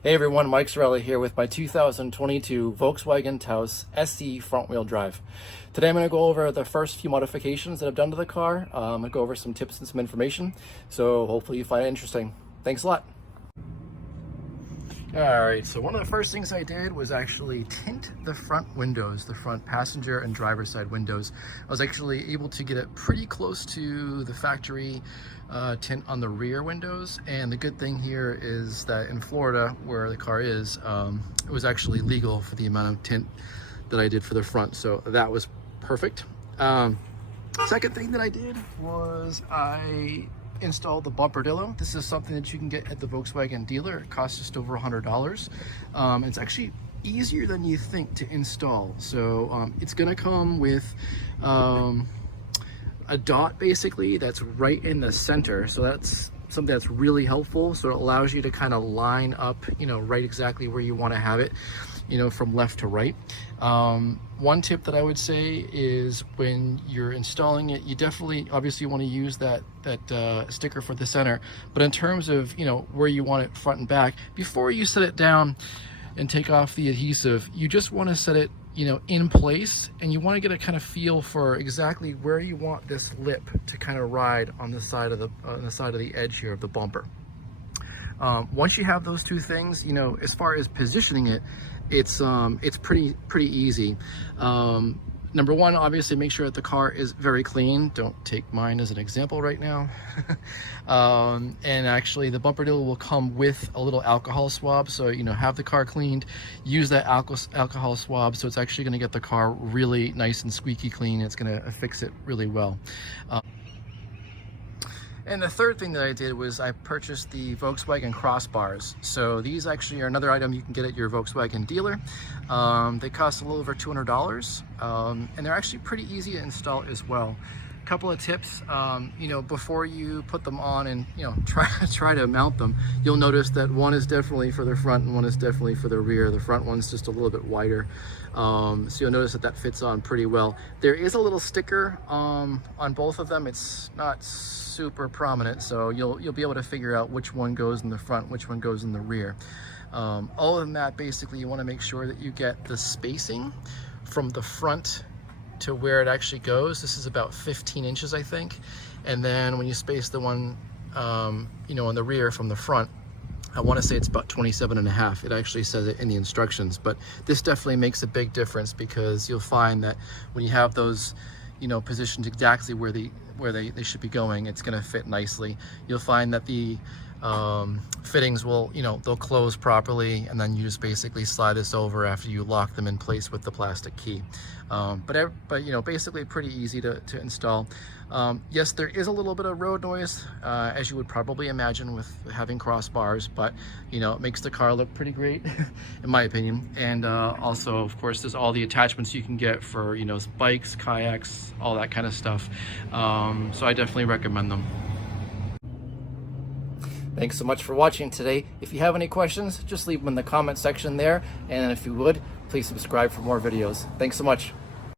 Hey everyone, Mike Sorelli here with my 2022 Volkswagen Taos SE front-wheel drive. Today I'm going to go over the first few modifications that I've done to the car. I'm going to go over some tips and some information, so hopefully you find it interesting. Thanks a lot. Alright, so one of the first things I did was actually tint the front windows, the front passenger and driver's side windows. I was actually able to get it pretty close to the factory tint on the rear windows, and the good thing here is that in Florida, where the car is, it was actually legal for the amount of tint that I did for the front, so that was perfect. Second thing that I did was I installed the Bumperdillo. This is something that you can get at the Volkswagen dealer. It costs just over $100. It's actually easier than you think to install. So it's gonna come with a dot basically that's right in the center. So that's something that's really helpful. So it allows you to kind of line up, right exactly where you want to have it, from left to right. One tip that I would say is when you're installing it, you definitely obviously want to use that sticker for the center, but in terms of where you want it front and back, before you set it down and take off the adhesive, you just want to set it in place, and you want to get a kind of feel for exactly where you want this lip to kind of ride on the side of the edge here of the bumper. Once you have those two things, as far as positioning it, it's pretty easy. Number one, obviously make sure that the car is very clean. Don't take mine as an example right now. And actually the Bumperdillo will come with a little alcohol swab. So, have the car cleaned, use that alcohol swab. So it's actually gonna get the car really nice and squeaky clean. It's gonna fix it really well. And the third thing that I did was I purchased the Volkswagen crossbars. So these actually are another item you can get at your Volkswagen dealer. They cost a little over $200, and they're actually pretty easy to install as well. A couple of tips, before you put them on and try to mount them, you'll notice that one is definitely for the front and one is definitely for the rear. The front one's just a little bit wider, so you'll notice that fits on pretty well. There is a little sticker on both of them. It's not super prominent, so you'll be able to figure out which one goes in the front, which one goes in the rear. Other than that, basically you want to make sure that you get the spacing from the front to where it actually goes. This is about 15 inches, I think. And then when you space the one, in the rear from the front, I want to say it's about 27.5. It actually says it in the instructions, but this definitely makes a big difference, because you'll find that when you have those, positioned exactly where they should be going, it's going to fit nicely. You'll find that the fittings will, they'll close properly, and then you just basically slide this over after you lock them in place with the plastic key. But basically pretty easy to install. Yes, there is a little bit of road noise, as you would probably imagine with having crossbars, but it makes the car look pretty great in my opinion. And also, of course, there's all the attachments you can get for bikes, kayaks, all that kind of stuff. So I definitely recommend them. Thanks so much for watching today. If you have any questions, just leave them in the comment section there. And if you would, please subscribe for more videos. Thanks so much.